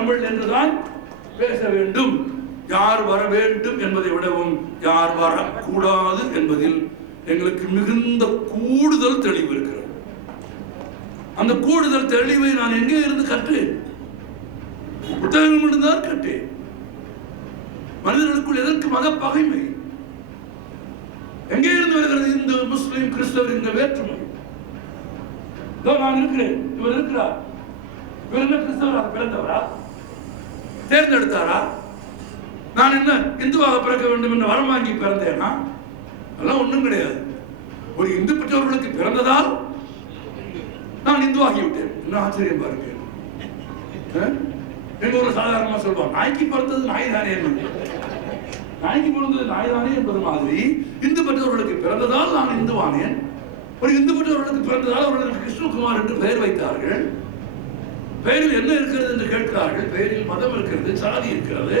தமிழ் என்றுதான் பேச வேண்டும். யார் வர வேண்டும் என்பதை விடவும் யார் வரக்கூடாது என்பதில் எங்களுக்கு மிகுந்த கூடுதல் தெளிவு இருக்கிறது. அந்த கூடுதல் தெளிவை நான் எங்கே இருந்து கற்றேன்? புத்தகங்கள் மட்டும்தான் கற்றேன். மனிதர்களுக்குள் எதற்கு மத பகைமை? எங்கே இருந்து வருகிறது இந்து முஸ்லிம் கிறிஸ்தவர் இந்த வேற்றுமை? நான் இருக்கிறேன், இவர் இருக்கிறார். இவர் என்ன கிறிஸ்தவராக பிறந்தவரா? தேர்ந்தெடுத்தாரா? நான் என்ன இந்துவாக பிறக்க வேண்டும் என்று வரம் வாங்கி பிறந்தேனா? அதெல்லாம் ஒன்றும் கிடையாது. ஒரு இந்து பெற்றோர்களுக்கு பிறந்ததால் நான் இந்துவாகிவிட்டேன். என்ன ஆச்சரியம் பாருங்க. எங்க ஒரு சாதாரணமா சொல்லுவாங்க, நாய்க்கு பிறந்தது நாய் தானே, நாய்க்கு பிறந்தது நாய் தானே என்பது மாதிரி இந்து பெற்றோர்களுக்கு பிறந்ததால் நான் இந்துவானேன். ஒரு இந்து பெற்றோர்களுக்கு பிறந்ததால் அவர்களுக்கு கிருஷ்ணகுமார் என்று பெயர் வைத்தார்கள். பெயரில் என்ன இருக்கிறது என்று கேட்கிறார்கள். பெயரில் மதம் இருக்கிறது, சாதி இருக்கிறது.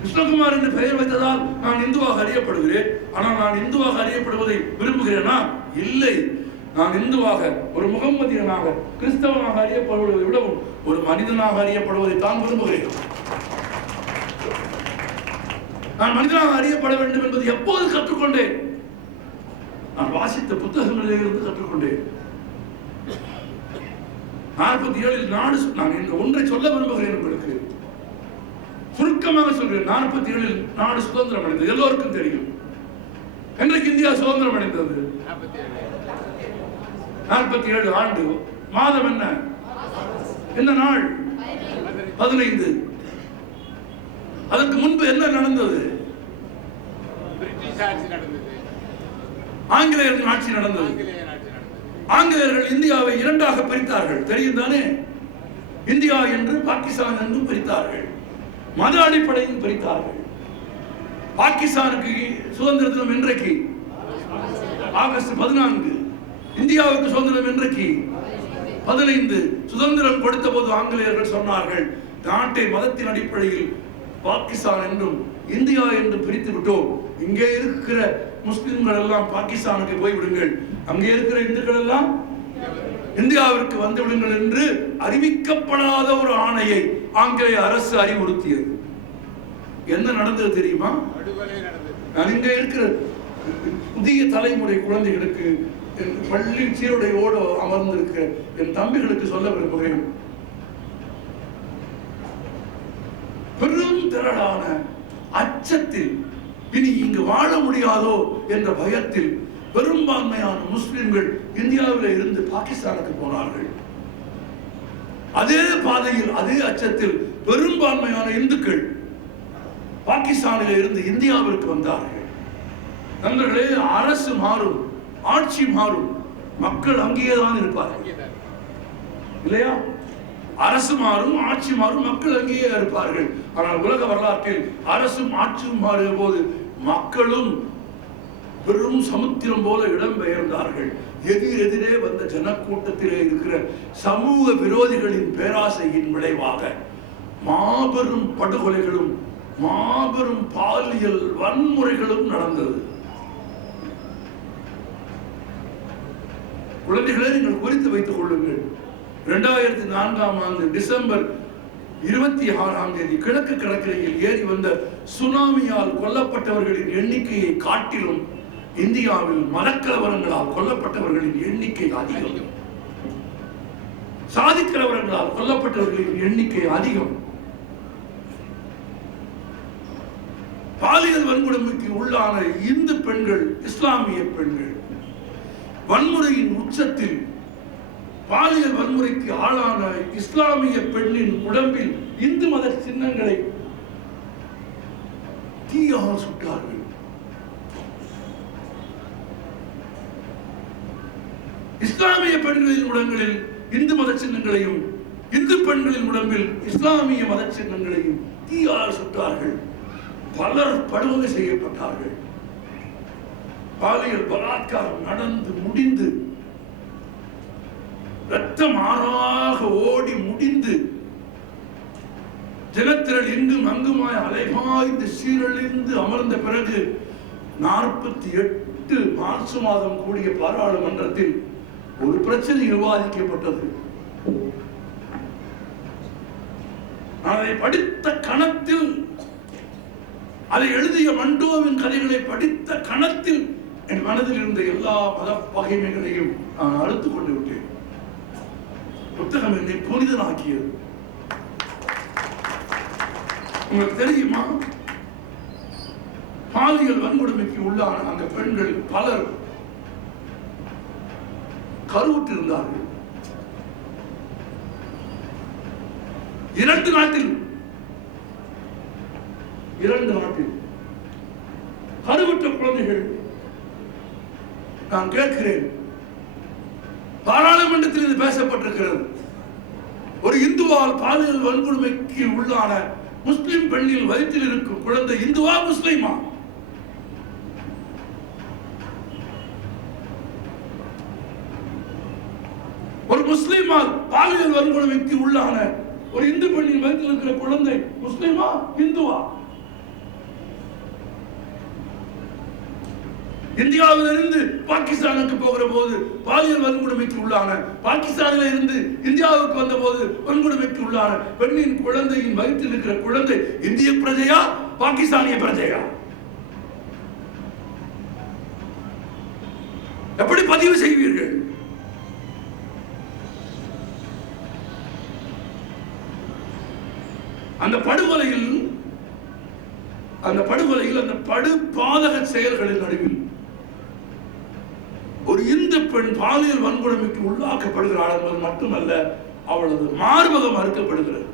கிருஷ்ணகுமார் என்று பெயர் வைத்ததால் நான் இந்துவாக அறியப்படுகிறேன். ஆனால் நான் இந்துவாக அறியப்படுவதை விரும்புகிறேனா? இல்லை. நான் இந்துவாக, ஒரு முகம்மதியனாக, கிறிஸ்தவனாக அறியப்படுவதை விடவும் ஒரு மனிதனாக அறியப்படுவதை தான் விரும்புகிறேன். நான் மனிதனாக அறியப்பட வேண்டும் என்பது எப்போது கற்றுக்கொண்டேன்? நான் வாசித்த புத்தகங்களில் இருந்து கற்றுக்கொண்டேன். 47 நாடு, நான் ஒன்றை சொல்ல விரும்புகிறேன் உங்களுக்கு, சுருக்கமாக சொல்கிறேன். 47 நாடு சுதந்திரம் அடைந்தது, எல்லோருக்கும் தெரியும். என்றைக்கு இந்தியா சுதந்திரம் அடைந்தது? 47 ஆண்டு. மாதம் என்ன? என்ன நாள்? 15. அதற்கு முன்பு என்ன நடந்தது? ஆங்கிலேயர்கள் ஆட்சி நடந்தது. ஆங்கிலேயர்கள் இந்தியாவை இரண்டாக பிரித்தார்கள், தெரியும் தானே? இந்தியா என்று பாகிஸ்தான் என்று பிரித்தார்கள். மத அடிப்படையில் பிரித்தார்கள். பாகிஸ்தானுக்கு சுதந்திர தினம் என்றைக்கு? ஆகஸ்ட் 14. இந்தியாவுக்கு சுதந்திரம் என்றைக்கு? 15. சுதந்திரம் கொடுத்த போது ஆங்கிலேயர்கள் சொன்னார்கள், நாட்டை மதத்தின் அடிப்படையில் பாகிஸ்தான் என்றும் இந்தியா என்று பிரித்து விட்டோம். இங்கே இருக்கிற முஸ்லிம்கள் எல்லாம் பாகிஸ்தானுக்கு போய்விடுங்கள், அங்கே இருக்கிற இந்துக்கள் எல்லாம் இந்தியாவிற்கு வந்து விடுங்கள் என்று அறிவிக்கப்படாத ஒரு ஆணையை ஆங்கிலேய அரசு அறிவுறுத்தியது. என்ன நடந்தது தெரியுமா? நான் இங்கே இருக்கிற புதிய தலைமுறை குழந்தைகளுக்கு, பள்ளி சீருடையோடு அமர்ந்திருக்கிற என் தம்பிகளுக்கு சொல்ல விரும்புகிறேன். பெரும் திரளான அச்சத்தில், இனி இங்கு வாழ முடியாதோ என்ற பயத்தில் பெரும்பான்மையான முஸ்லிம்கள் இந்தியாவில் இருந்து பாகிஸ்தானுக்கு போனார்கள். அதே பாதையில், அதே அச்சத்தில் பெரும்பான்மையான இந்துக்கள் பாகிஸ்தானில் இருந்து இந்தியாவிற்கு வந்தார்கள். நண்பர்களே, அரசு மாறும், ஆட்சி மாறும், மக்கள் அங்கேயேதான் இருப்பார்கள், இல்லையா? அரசு மாறும், ஆட்சி மாறும், மக்கள் அங்கேயே இருப்பார்கள். ஆனால் உலக வரலாற்றில் அரசும் ஆட்சியும் மாறிய போது மக்களும் பெரும் சமுத்திரம் போல இடம்பெயர்ந்தார்கள். எதிரெதிரே வந்த ஜனக்கூட்டத்திலே இருக்கிற சமூக விரோதிகளின் பேராசையின் விளைவாக மாபெரும் படுகொலைகளும் மாபெரும் பாலியல் வன்முறைகளும் நடந்தது. குழந்தைகளை நீங்கள் குறித்து வைத்துக் கொள்ளுங்கள். 2004ஆம் ஆண்டு டிசம்பர் 26ஆம் தேதி கிழக்கு கடற்கரையில் ஏறி வந்த சுனாமியால் கொல்லப்பட்டவர்களின் எண்ணிக்கையை காட்டிலும் இந்தியாவில் மதக்கலவரங்களால் கொல்லப்பட்டவர்களின் எண்ணிக்கை அதிகம். சாதி கலவரங்களால் கொல்லப்பட்டவர்களின் எண்ணிக்கை அதிகம். பாலியல் வன்கொடுமைக்கு உள்ளான இந்து பெண்கள், இஸ்லாமிய பெண்கள் வன்முறையின் உச்சத்தில், பாலியல் வன்முறைக்கு ஆளான இஸ்லாமிய பெண்ணின் உடம்பில் இந்து மத சின்னங்களை தீயால் சுட்டார்கள். இஸ்லாமிய பெண்களின் உடம்பில் இந்து மத சின்னங்களையும், இந்து பெண்களின் உடம்பில் இஸ்லாமிய மத சின்னங்களையும் தீயால் சுட்டார்கள். பலர் படுகொலை செய்யப்பட்டார்கள். பாலியல் பலாத்காரம் நடந்து முடிந்து ரத்தம் ஆறாக ஓடி முடிந்து ஜனத்திரள் இங்கும் அங்குமாய் அலைபாய்ந்து சீரழிந்து அமர்ந்த பிறகு 48 மார்ச் மாதம் கூடிய பாராளுமன்றத்தில் ஒரு பிரச்சனை விவாதிக்கப்பட்டது. அதை படித்த கணத்தில், அதை எழுதிய மண்டோவின் கதைகளை படித்த கணத்தில் என் மனதில் இருந்த எல்லா மத பகைமைகளையும் நான் அறுத்துக் கொண்டு விட்டேன். புத்தகம் என்னை புனிதனாக்கியது. உங்களுக்கு தெரியுமா, பாலியல் வன்கொடுமைக்கு உள்ளான அந்த பெண்கள் பலர் கருவுற்று இருந்தார்கள். 2 நாட்டில் கருவுற்ற குழந்தைகள். நான் கேட்கிறேன், பாராளுமன்றத்தில் இது பேசப்பட்டிருக்கிறது. ஒரு இந்துவால் பாலியல் வன்கொடுமைக்கு உள்ளான முஸ்லிம் பெண்ணில் வயிற்றில் இருக்கும் குழந்தை இந்துவா முஸ்லிமா? ஒரு முஸ்லிமால் பாலியல் வன்கொடுமைக்கு உள்ளான ஒரு இந்து பெண்ணின் வயிற்றில் இருக்கிற குழந்தை முஸ்லிமா இந்துவா? இந்தியாவிலிருந்து பாகிஸ்தானுக்கு போகிற போது பாலியல் வன்கொடுமைக்கு உள்ளான, பாகிஸ்தானில் இருந்து இந்தியாவுக்கு வந்த போது வன்கொடுமைக்கு உள்ளான பெண்ணின் குழந்தையின் வயிற்றில் இருக்கிற குழந்தை இந்திய பிரஜையா பாகிஸ்தானிய பிரஜையா? எப்படி பதிவு செய்வீர்கள்? அந்த படுகொலையில் அந்த படு பாதக செயல்களின் நடுவில் ஒரு இந்து பெண் பாலியல் வன்கொடுமைக்கு உள்ளாக்கப்படுகிறாள் என்பது மட்டுமல்ல, அவளது மார்பகம் அறுக்கப்படுகிறது.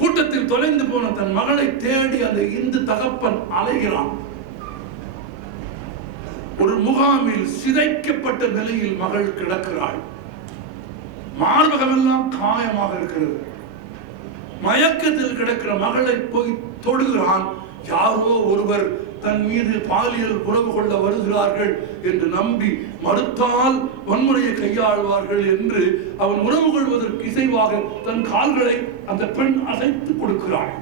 கூட்டத்தில் தொலைந்து போன தன் மகளை தேடி அந்த இந்து தகப்பன் அலைகிறான். ஒரு முகாமில் சிதைக்கப்பட்ட நிலையில் மகள் கிடக்கிறாள். மார்பகம் எல்லாம் காயமாக இருக்கிறது. மயக்கத்தில் கிடக்கிற மகளை போய் தொடுகிறான். யாரோ ஒருவர் தன் மீது பாலியல் உறவு கொள்ள வருகிறார்கள் என்று நம்பி மறுத்தால் வன்முறையை கையாள்வார்கள் என்று அவன் உறவு கொள்வதற்கு இசைவாக தன் கால்களை அந்த பெண் அசைத்துக் கொடுக்கிறாள்.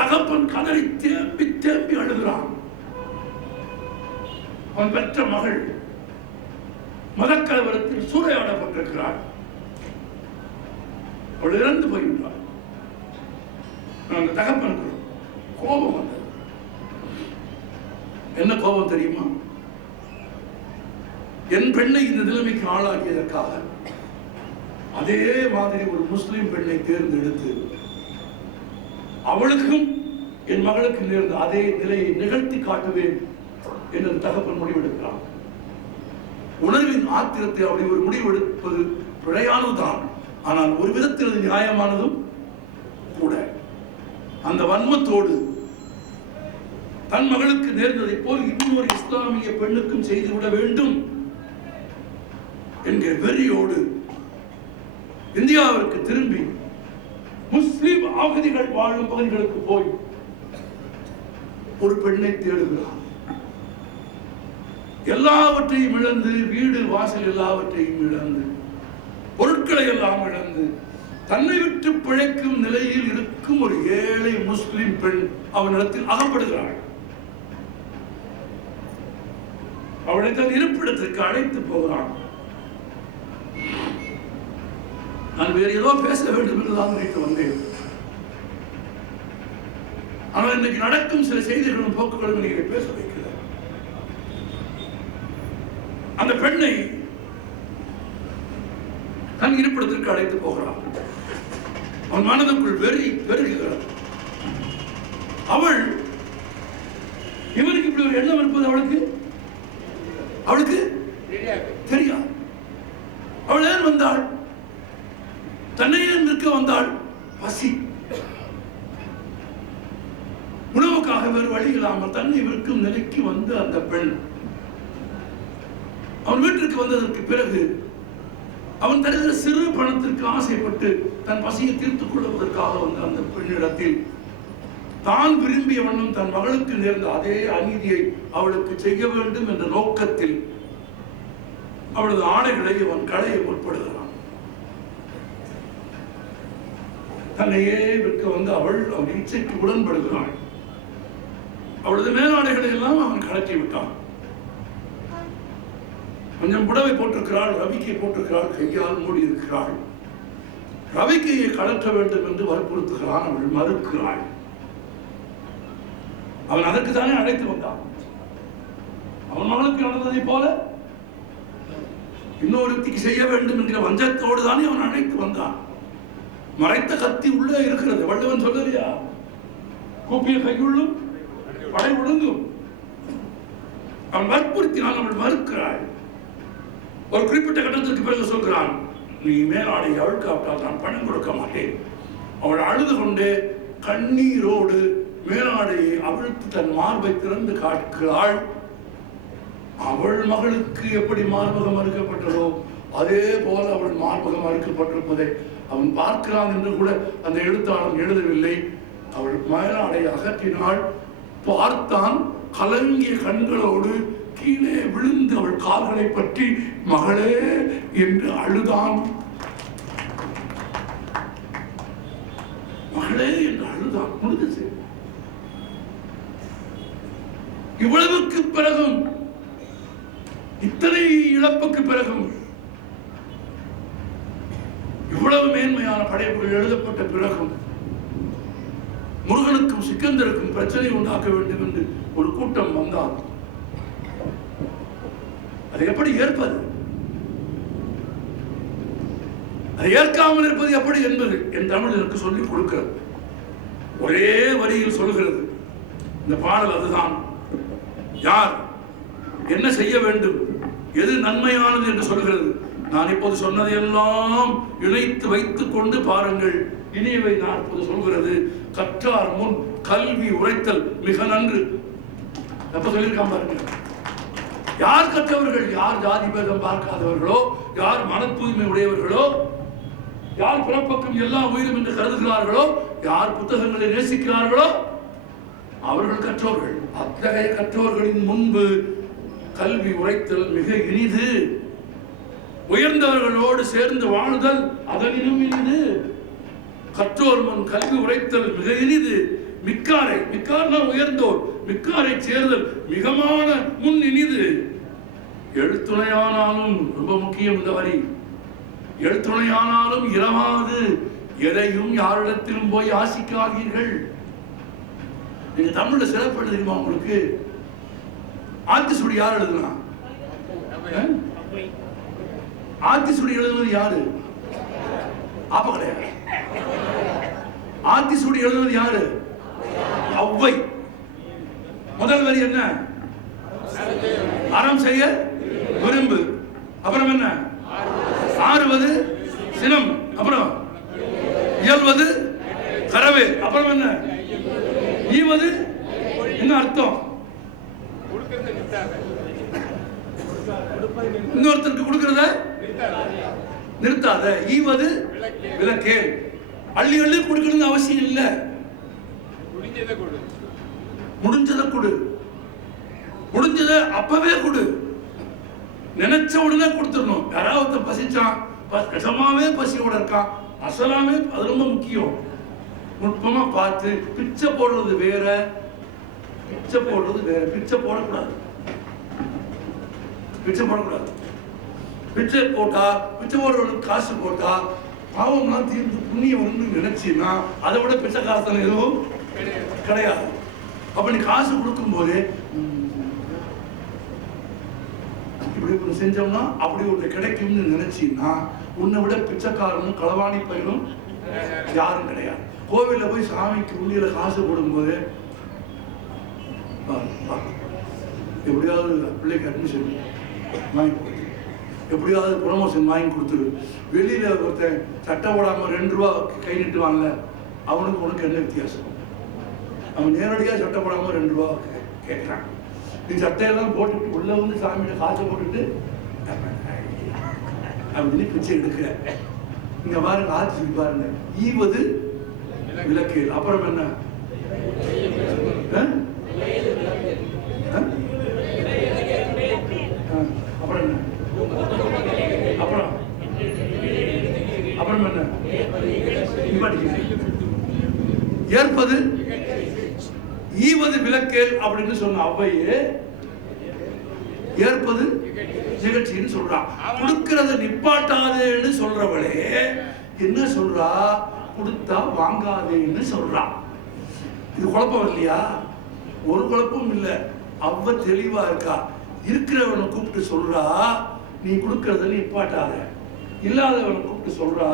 தகப்பன் கதறி தேம்பி தேம்பி அழுகிறான். அவன் பெற்ற மகள் மதக்கலவரத்தில் சூறையாடப்பட்டிருக்கிறாள். அவள் இறந்து போய்விட்டாள். அந்த தகப்பனுக்கு கோபம் வந்தது. என்ன கோபம் தெரியுமா? என் பெண்ணை இந்த நிலைமைக்கு ஆளாக்கியதற்காக அதே மாதிரி ஒரு முஸ்லிம் பெண்ணை தேர்ந்தெடுத்து அவளுக்கும் என் மகளுக்கு நேர்ந்த அதே நிலையை நிகழ்த்தி காட்டுவேன் என்று தகப்பன் முடிவெடுக்கிறான். உணர்வின் ஆத்திரத்தை அப்படி ஒரு முடிவெடுப்பது பிழையானதுதான். ஆனால் ஒரு விதத்தில் அது நியாயமானதும் கூட. அந்த வன்மத்தோடு தன் மகளுக்கு நேர்ந்ததை போல் இன்னொரு இஸ்லாமிய பெண்ணுக்கும் செய்துவிட வேண்டும் என்கிற வெறியோடு இந்தியாவிற்கு திரும்பி முஸ்லிம் அகதிகள் வாழும் பகுதிகளுக்கு போய் ஒரு பெண்ணை தேடுகிறார். எல்லாவற்றையும் இழந்து, வீடு வாசல் எல்லாவற்றையும் இழந்து, பொருட்களை எல்லாம் இழந்து, தன்னை விட்டு பிழைக்கும் நிலையில் இருக்கும் ஒரு ஏழை முஸ்லிம் பெண் அவனிடத்தில் அகப்படுகிறாள். அவளை தன் இருப்பிடத்திற்கு அழைத்து போகிறான். நான் வேறு ஏதோ பேச வேண்டும் என்றுதான் நினைத்து வந்தேன். ஆனால் இன்றைக்கு நடக்கும் சில செய்திகளும் போக்குகளும் நீங்க பேச வைக்கிறார். அந்த பெண்ணை தன் இருப்பிடத்திற்கு அழைத்து போகிறான். அவன் மனதுக்குள் வெறி பெருகுகிறார். அவள் இவனுக்கு இப்படி ஒரு எண்ணம் இருப்பது அவளுக்கு தெரியாது. அவள் ஏன் வந்தாள்? தன்னையே நிற்க வந்தாள். பசி, உணவுக்காக வேறு வழி இல்லாமல் தன்னை விற்கும் நிலைக்கு வந்து அந்த பெண் அவன் வீட்டிற்கு வந்ததற்கு பிறகு அவன் தருகிற சிறு பணத்திற்கு ஆசைப்பட்டு தன் பசியை தீர்த்துக் கொள்வதற்காக வந்த அந்த பெண்ணிடத்தில் தான் விரும்பிய வண்ணம் தன் மகளுக்கு நேர்ந்த அதே அநீதியை அவளுக்கு செய்ய வேண்டும் என்ற நோக்கத்தில் அவளது ஆடைகளை அவன் களைய முற்படுகிறான். தன்னையே விற்க வந்து அவள் அவன் இச்சைக்கு உடன்படுகிறாள். அவளது மேலாடைகளை எல்லாம் அவன் கலட்டி விட்டான். கொஞ்சம் புடவை போட்டிருக்கிறாள், ரவிக்கை போட்டிருக்கிறாள், கையால் மூடி இருக்கிறாள். ரவிக்கையை கலற்ற வேண்டும் என்று வற்புறுத்துகிறான், அவள் மறுக்கிறாள். அவன் அதற்கு தானே அழைத்து வந்தான். அவன் மகளுக்கு நடந்ததை போல இன்னொருத்திக்கு செய்ய வேண்டும் என்கிற வஞ்சத்தோடு தானே அவன் அழைத்து வந்தான். மறைத்த கத்தி உள்ளே இருக்கிறது. வள்ளுவன் சொல்லலையா, கூப்பிய கையுள்ளும் படை ஒழுங்கும். அவன் வற்புறுத்தினால் அவள் மறுக்கிறாள். ஒரு குறிப்பிட்ட கட்டத்திற்கு பிறகு சொல்கிறான், நீ மேலாடை அழுக்காவிட்டால் நான் பணம் கொடுக்க மாட்டேன். அவள் அழுது கொண்டே கண்ணீரோடு மேலாடையை அவிழ்த்து தன் மார்பை திறந்து காட்டுகிறாள். அவள் மகளுக்கு எப்படி மார்பகம் அறுக்கப்பட்டதோ அதே போல அவள் மார்பகம் அறுக்கப்பட்டிருப்பதை அவன் பார்க்கிறான் என்று கூட அந்த எழுத்தாளன் எழுதவில்லை. அவள் மேலாடை அகற்றினாள். பார்த்தான், கலங்கிய கண்களோடு கீழே விழுந்து அவள் கால்களை பற்றி மகளே என்று அழுதான். மகளே என்று அழுதான். முடிஞ்சது. இவ்வளவுக்கு பிறகும், இத்தனை இழப்புக்கு பிறகும், இவ்வளவு மேன்மையான படைப்புகள் எழுதப்பட்ட பிறகும் முருகனுக்கும் சிக்கந்தருக்கும் பிரச்சனை உண்டாக்க வேண்டும் என்று ஒரு கூட்டம் வந்தால் அதை எப்படி ஏற்பது, அதை ஏற்காமல் இருப்பது எப்படி என்பது என் தமிழ் எனக்கு சொல்லிக் கொடுக்கிறது. ஒரே வரியில் சொல்கிறது இந்த பாடல். அதுதான், யார் என்ன செய்ய வேண்டும், எது நன்மையானது என்று சொல்கிறது. நான் இப்போது சொன்னதையெல்லாம் இணைத்து வைத்துக் கொண்டு பாருங்கள். இனியவை நான் இப்போது சொல்கிறது, கற்றார் முன் கல்வி உரைத்தல் மிக நன்று. எப்ப சொல்லியிருக்கான் பாருங்க. யார் கற்றவர்கள், யார் ஜாதி பேதம் பார்க்காதவர்களோ, யார் மன தூய்மை உடையவர்களோ, யார் பிறப்பக்கம் எல்லா உயிரும் என்று கருதுகிறார்களோ, யார் புத்தகங்களை நேசிக்கிறார்களோ அவர்கள் கற்றோர்கள். அத்தகைய கற்றோர்களின் முன்பு கல்வி உரைத்தல் மிக இனிது. உயர்ந்தவர்களோடு சேர்ந்து வாழ்தல் அதனினும் இனிது. கற்றோர் முன் கல்வி உரைத்தல் மிக இனிது. மிக்காரை, மிக்கார்னா உயர்ந்தோர், மிக்காரை சேர்தல் மிகமான முன் இனிது. எழுத்துணையானாலும், ரொம்ப முக்கியம் இந்த வரி, எழுத்துணையானாலும் இரவாது எதையும் யாரிடத்திலும் போய் ஆசிக்காதீர்கள். நீங்க தமிழ்ல சிறப்பு தெரியுமா உங்களுக்கு? ஆத்திசூடி யார் எழுதுனா? ஆத்திசூடி எழுதுவது யாரு? ஆப்ப கிடையாது. ஆத்திசூடி எழுதுவது யாரு? ஔவை. முதல் வரி என்ன? அறம் செய்ய விரும்பு. அப்புறம் என்ன? ஆறுவது சினம். அப்புறம் இயல்வது கரவே. அப்புறம் என்ன? ஈவது என்ன அர்த்தம்? இன்னொருத்தருக்கு கொடுக்கிறத நிறுத்தாத. ஈவது விலக்கேல். அள்ளி அள்ளி கொடுக்கணும்னு அவசியம் இல்லை. முடிஞ்சதை கொடு. முடிஞ்சதை அப்பவே கொடு. நினைச்ச உடனே கொடுத்துடணும். யாராவது பசிச்சான், விஷமாவே பசியோட இருக்கான், அசலாமே, அது ரொம்ப முக்கியம். நுட்பமா பார்த்து பிச்சை போடுறது வேற, பிச்சை போடுறது வேற. பிச்சை போடக்கூடாது. பிச்சை போடக்கூடாது. பிச்சை போட்டா, பிச்சை போடுறவனுக்கு காசு போட்டா பாவம்லாம் தீர்ந்து புண்ணியம் வந்து நினைச்சின்னா அதை விட பிச்சை காசு எதுவும் கிடையாது. அப்ப நீ காசு கொடுக்கும் போது இப்படி ஒன்று செஞ்சோம்னா அப்படி ஒன்று கிடைக்கும்னு நினைச்சின்னா உன்னை விட பிச்சைக்காரனும் களவாணி பயிரும் யாரும் கிடையாது. கோவில்ல போய் சாமிக்கு உண்டியில காசு போடும்போது எப்படியாவது பிள்ளைக்கு அட்மிஷன் வாங்கி கொடுத்து, எப்படியாவது ப்ரொமோஷன் வாங்கி கொடுத்துரு. வெளியில ஒருத்தன் சட்டை போடாம 2 ரூபா கை நீட்டுவாங்கல்ல, அவனுக்கு உனக்கு என்ன வித்தியாசம்? அவன் நேரடியாக சட்டை போடாம 2 ரூபா கேட்கிறான். நீ சட்டையெல்லாம் போட்டுட்டு உள்ள வந்து சாமியிட்ட காசை போட்டுட்டு அப்படின்னு பிச்சை எடுக்கிற. இங்க பாருங்க, ஆட்சி சொல்லி பாருங்க. ஈவது விளக்கு. அப்புறம் என்ன? அப்புறம் என்ன? அப்புறம் அப்புறம் என்ன? ஏற்பது ஈவது விலக்கேல் அப்படின்னு சொன்ன ஔவையே ஏற்பது நிகழ்ச்சின்னு சொல்றான். கொடுக்கறத நிப்பாட்டாதேன்னு சொல்றவளே என்ன சொல்றா? கொடுத்தா வாங்காதேன்னு சொல்றா. இது குழப்பம் இல்லையா? ஒரு குழப்பம் இல்லை. அவ தெளிவா இருக்கா. இருக்கிறவனை கூப்பிட்டு சொல்றா நீ கொடுக்கறத நிப்பாட்டாத, இல்லாதவனை கூப்பிட்டு சொல்றா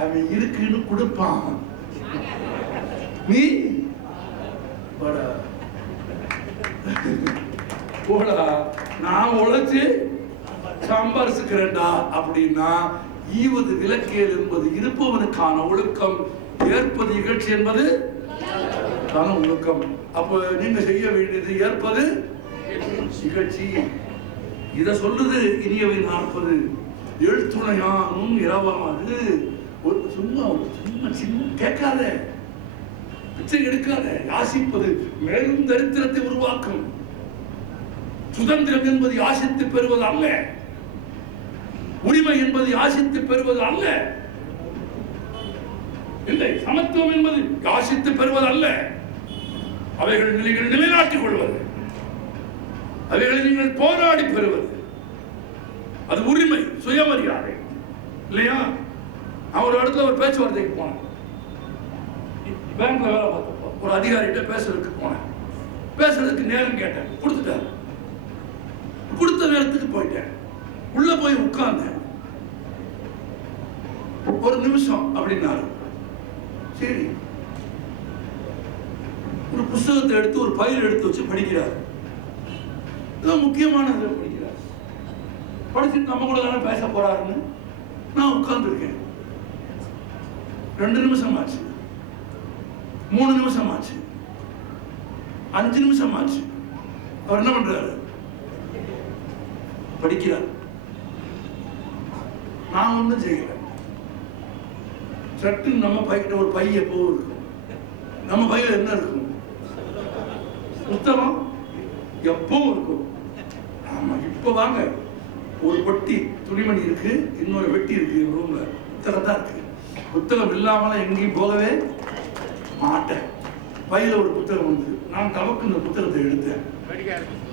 அவன் இருக்குன்னு கொடுப்பான், நீ போடா நான் உழைச்சு சம்பாரிச்சுக்கிறேன்டா அப்படின்னா ஈவது விலக்கேல் என்பது இருப்பவனுக்கான ஒழுக்கம், ஏற்பது இகழ்ச்சி என்பது ஒழுக்கம். அப்ப நீங்க செய்ய வேண்டியது ஏற்பது இகழ்ச்சி. இத சொல்லுது இனியவை 40. எழுத்துணையானும் இரவாது. ஒரு சும்மா சின்ன கேட்காத, பிச்சை எடுக்காத. யாசிப்பது மேலும் தரித்திரத்தை உருவாக்கும். சுதந்திரம் என்பது யாசித்து பெறுவது அல்ல, உரிமை என்பது யாசித்து பெறுவது அல்ல, இல்லை சமத்துவம் என்பது யாசித்து பெறுவது அல்ல. அவைகள் நீங்கள் நிலைநாட்டிக் கொள்வது, அவைகளை நீங்கள் போராடி பெறுவது, அது உரிமை, சுயமரியாதை இல்லையா? நான் ஒரு இடத்துல ஒரு பேச்சுவார்த்தைக்கு போனேன். பேங்க்ல வேலை பார்த்தப்போ ஒரு அதிகாரிகிட்ட பேசுறதுக்கு போனேன். பேசுறதுக்கு நேரம் கேட்டேன், கொடுத்துட்டாரு. கொடுத்த நேரத்துக்கு போயிட்டேன். உள்ள போய் உட்கார்ந்தேன். ஒரு நிமிஷம் அப்படின்னாரு. சரி, ஒரு புஸ்தகத்தை எடுத்து ஒரு பைல் எடுத்து வச்சு படிக்கிறார். இதான் முக்கியமானது படிக்கிறார். படிச்சுட்டு நம்ம கூட தானே பேச போறாருன்னு நான் உட்கார்ந்துருக்கேன். 2 நிமிஷம் ஆச்சு, 3 நிமிஷம் ஆச்சு, 5 நிமிஷம் ஆச்சு. அவர் என்ன பண்றாரு? படிக்கிறார். நான் ஒன்றும் செய்யல. சட்டு நம்ம பைக்கிட்ட ஒரு பை எப்பவும் இருக்கும். நம்ம பையில என்ன இருக்கும்? புத்தகம் எப்பவும் இருக்கும். ஆமா, இப்ப வாங்க, ஒரு பொட்டி துணிமணி இருக்கு, இன்னொரு வெட்டி இருக்கு ரூம்ல. புத்தகம் தான் இருக்கு. புத்தகம் இல்லாமலாம் எங்கேயும் போகவே மாட்டேன். பையில ஒரு புத்தகம் வந்து நான் தவக்கு இந்த புத்தகத்தை எடுத்தேன்,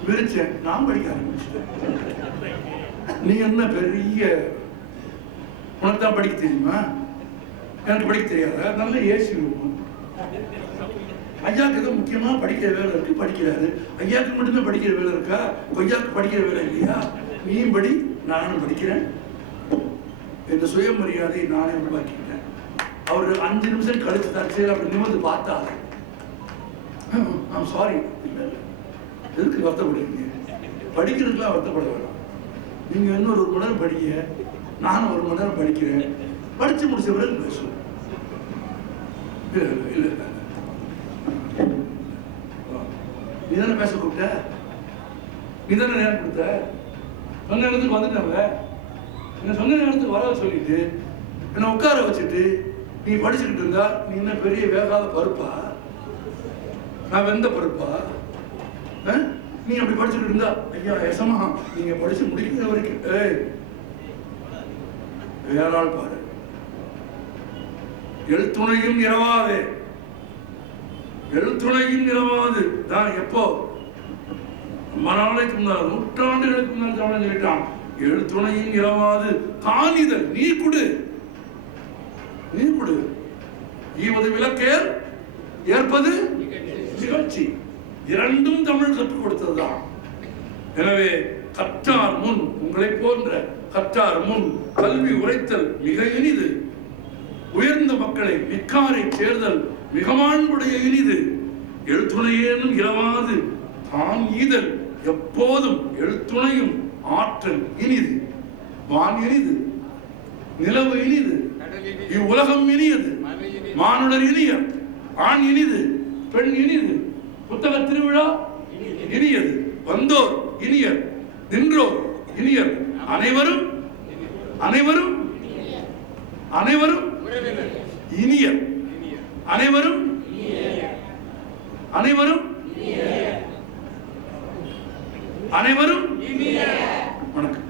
விரிச்சேன், நான் படிக்க ஆரம்பிச்சிட்டேன். நீ என்ன பெரிய, உனக்கு தான் படிக்க தெரியுமா? எனக்கு படிக்க தெரியாத? நல்ல ஏசி ரூம். ஐயாவுக்கு தான் முக்கியமா படிக்கிற வேலை இருக்கு, படிக்கிறாரு. ஐயாவுக்கு மட்டும்தான் படிக்கிற வேலை இருக்கா? கொய்யாவுக்கு படிக்கிற வேலை இல்லையா? நீயும் படி, நானும் படிக்கிறேன். இந்த சுயமரியாதையை நானே உருவாக்கிட்டேன். அவர் 5 நிமிஷம் கழிச்சு தரிசையில் அப்படி நிமிர்ந்து பார்த்தாரு. சாரி, எதுக்கு வருத்தப்படுறீங்க? படிக்கிறதுக்குலாம் வருத்தப்பட வேணாம். நீங்க இன்னொரு 1 மணி நேரம் படிக்க, நானும் 1 மணி நேரம் படிக்கிறேன். படிச்சு முடிச்ச பிறகு பேசுவோம். இல்ல நீ தானே பேச கூப்பிட்ட, நீ தானே நேரம் கொடுத்த. சொன்ன நேரத்துக்கு வந்துட்டாங்க. என்ன சொன்ன நேரத்துக்கு வர சொல்லிட்டு என்ன உட்கார வச்சுட்டு நீ படிச்சுக்கிட்டு இருந்தா நீ என்ன பெரிய வேகாத பருப்பா? நான் வெந்த பருப்பா? நீ அப்படி படிச்சுட்டு இருந்தா ஐயா எசமா நீங்க படிச்சு முடிக்கிற வரைக்கும் வேற ஆள் பாரு. எழுத்துணையும் இரவாது, எழுத்துணையும் இரவாது தான். எப்போ? ரொம்ப நாளைக்கு முன்னால், நூற்றாண்டுகளுக்கு முன்னால் தமிழன் சொல்லிட்டான். எழுத்துணையும் இரவாது காணிதல், நீ கொடு, நீ கொடு. ஈவது விலக்கேல், ஏற்பது நிகழ்ச்சி. இரண்டும் தமிழ் கற்றுக் கொடுத்ததுதான். எனவே கற்றார் முன், உங்களை போன்ற கற்றார் முன் கல்வி உரைத்தல் மிக இனிது. உயர்ந்த மக்களை மிக்காரை சேர்தல் மிக மாண்புடைய இனிது. எழுத்துணையேனும் இரவாது தான் ஈதல் எப்போதும் எழுத்துணையும் ஆற்றல் இனிது. வான் இனிது, நிலவு இனிது, இவ்வுலகம் இனியது, மானுடர் இனியர், ஆண் இனிது, பெண் இனிது, புத்தக திருவிழா இனியது, வந்தோர் இனியர், நின்றோர் இனியர், அனைவரும் அனைவரும் அனைவரும் இனியர், அனைவரும் அனைவரும் அனைவரும் வணக்கம்.